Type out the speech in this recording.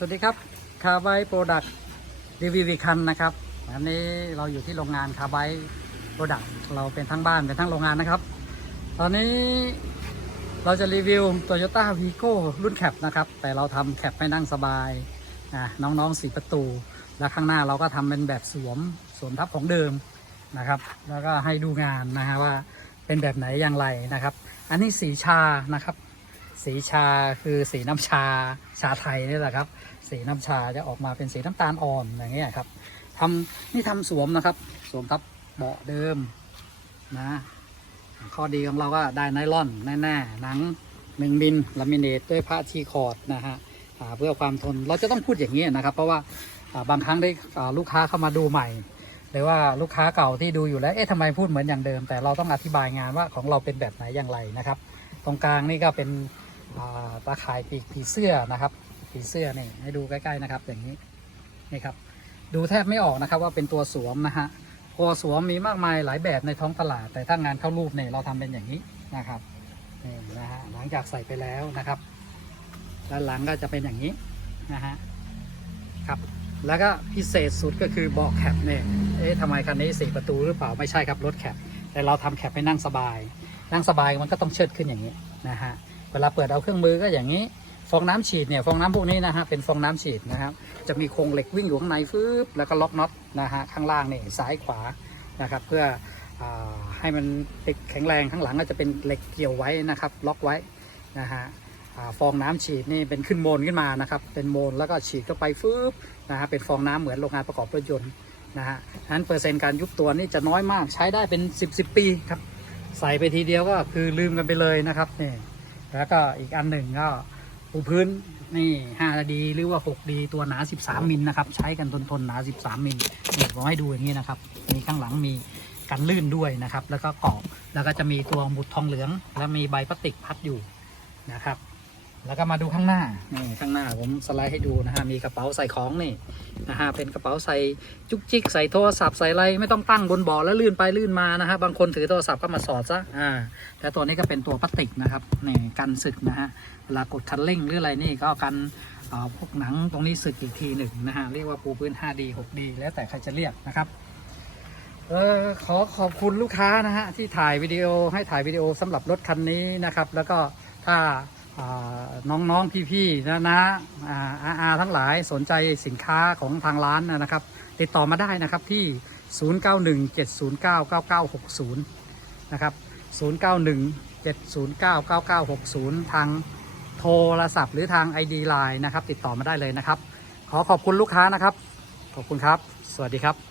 สวัสดีครับคาร์ไบโปรดักต์รีวิวอีกคันนะครับอันนี้เราอยู่ที่โรงงานคาร์ไบโปรดักต์เราเป็นทั้งบ้านเป็นทั้งโรงงานนะครับ ตอนนี้เราจะรีวิว Toyota Vigo รุ่นแคปนะครับ แต่เราทำแคปให้นั่งสบายน้องๆสีประตู แล้วข้างหน้าเราก็ทำเป็นแบบสวมสวมทับของเดิมนะครับ แล้วก็ให้ดูงานนะฮะว่าเป็นแบบไหนอย่างไรนะครับ อันนี้สีชานะครับ สีชาคือสีน้ำชาชาไทยนี่แหละครับ สีน้ำชาจะออกมาเป็นสีน้ำตาลอ่อนอย่างเงี้ยครับทำนี่ทำสวมนะครับ สวมทับเบาะเดิมนะ ข้อดีของเราก็ได้ไนล่อนแน่ๆหนังหนึ่งมิลลามิเนตด้วยผ้าทีคอร์ดนะฮะเพื่อความทนเราจะต้องพูดอย่างนี้นะครับ เพราะว่าบางครั้งได้ลูกค้าเข้ามาดูใหม่หรือว่าลูกค้าเก่าที่ดูอยู่แล้ว เอ๊ะทำไมพูดเหมือนอย่างเดิม แต่เราต้องอธิบายงานว่าของเราเป็นแบบไหนอย่างไรนะครับ ตรงกลางนี่ก็เป็น ตาข่ายปีกผีเสื้อนะครับ ผีเสื้อนี่ให้ดูใกล้ๆนะครับ อย่างนี้นี่ครับ ดูแทบไม่ออกนะครับว่าเป็นตัวสวมนะฮะตัวสวมมีมากมายหลายแบบในท้องตลาด แต่ถ้างานเข้ารูปเนี่ยเราทำเป็นอย่างนี้นะครับนี่นะฮะหลังจากใส่ไปแล้วนะครับ ด้านหลังก็จะเป็นอย่างนี้นะฮะครับแล้วก็พิเศษสุดก็คือเบาะแคปเนี่ยเอ๊ะทำไมคันนี้สี่ประตูหรือเปล่าไม่ใช่ครับรถแคปแต่เราทำแคปให้นั่งสบาย นั่งสบายมันก็ต้องเชิดขึ้นอย่างนี้นะฮะ เวลาเปิดเอาเครื่องมือก็อย่างนี้ ฟองน้ำฉีดเนี่ยฟองน้ำพวกนี้นะฮะเป็นฟองน้ำฉีดนะครับ จะมีโครงเหล็กวิ่งอยู่ข้างในฟืบแล้วก็ล็อกน็อตนะฮะข้างล่างนี่ซ้ายขวานะครับ เพื่ออให้มันแข็งแรงข้างหลังก็จะเป็นเหล็กเกี่ยวไว้นะครับ ล็อกไว้นะฮะฟองน้ำฉีดนี่เป็นขึ้นโมนขึ้นมานะครับ เป็นโมนแล้วก็ฉีดเข้าไปฟืบนะฮะเป็นฟองน้ำเหมือนโรงงานประกอบรถยนต์นะฮะนั้นเปอร์เซ็นต์การยุบตัวนี่จะน้อยมากใช้ได้เป็น 10บสปีครับ ใส่ไปทีเดียวก็คือลืมกันไปเลยนะครับนี่ แล้วก็อีกอันหนึ่งก็ปูพื้นนี่5ดีหรือว่า6ดีตัวหนา 13 มิลนะครับ ใช้กันทนทนหนา 13 มิลนี่ผมให้ดูอย่างนี้นะครับมีข้างหลังมีกันลื่นด้วยนะครับ แล้วก็กรอบแล้วก็จะมีตัวหมุดทองเหลือง แล้วมีใบพลาสติกพัดอยู่นะครับ แล้วก็มาดูข้างหน้านี่ข้างหน้าผมสไลด์ให้ดูนะฮะมีกระเป๋าใส่ของนี่นะฮะเป็นกระเป๋าใส่จุกจิกใส่โทรศัพท์ใส่อะไรไม่ต้องตั้งบนบาะแล้วลื่นไปลื่นมานะฮะบางคนถือโทรศัพท์ก็มาสอดซะอ่าแต่ตัวนี้ก็เป็นตัวพลาสติกนะครับนี่กันสึกนะฮะเวลากดคันเร่งหรืออะไรนี่ก็กันอ่าพวกหนังตรงนี้สึกอีกทีหนึ่งนะฮะเรียกว่าปูพื้น 5D 6D แล้วแต่ใครจะเรียกนะครับเออขอขอบคุณลูกค้านะฮะที่ถ่ายวิดีโอให้ถ่ายวิดีโอสำหรับรถคันนี้นะครับ แล้วก็ถ้า น้องๆ พี่ๆนะนะอาอาทั้งหลายสนใจสินค้าของทางร้านนะครับ ติดต่อมาได้นะครับที่ 0917099960 นะครับ 0917099960 ทางโทรศัพท์หรือทาง ID Line นะครับ ติดต่อมาได้เลยนะครับ ขอขอบคุณลูกค้านะครับ ขอบคุณครับ สวัสดีครับ